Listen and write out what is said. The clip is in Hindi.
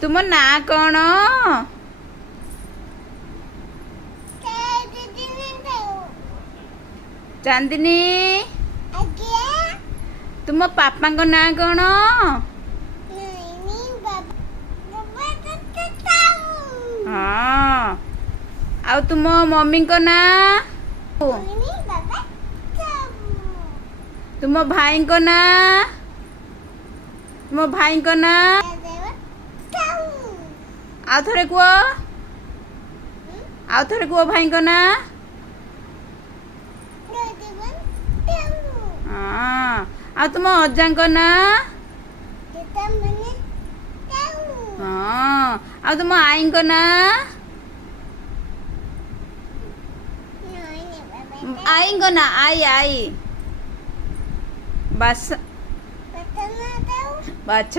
तुम ना कौन? चांदनी। तुम पापा को ना कौन? हाँ। आउ तुम मम्मी को ना? तुम भाई को ना? तुम भाई को ना? आउ थोड़े कुह। आउ थोड़े कुह भाई को ना? हाँ। आउ तुम अजा को ना? हाँ। आउ तुम आई को ना? आई को ना? आई आई बस। बाछ